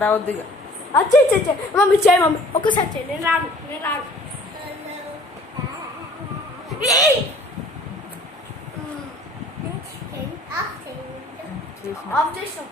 రావద్దు ఇక. వచ్చే మమ్మీ చేయి మమ్మీ ఒక్కసారి చేయి. నేను రాను. ఆఫ్ చేసాం.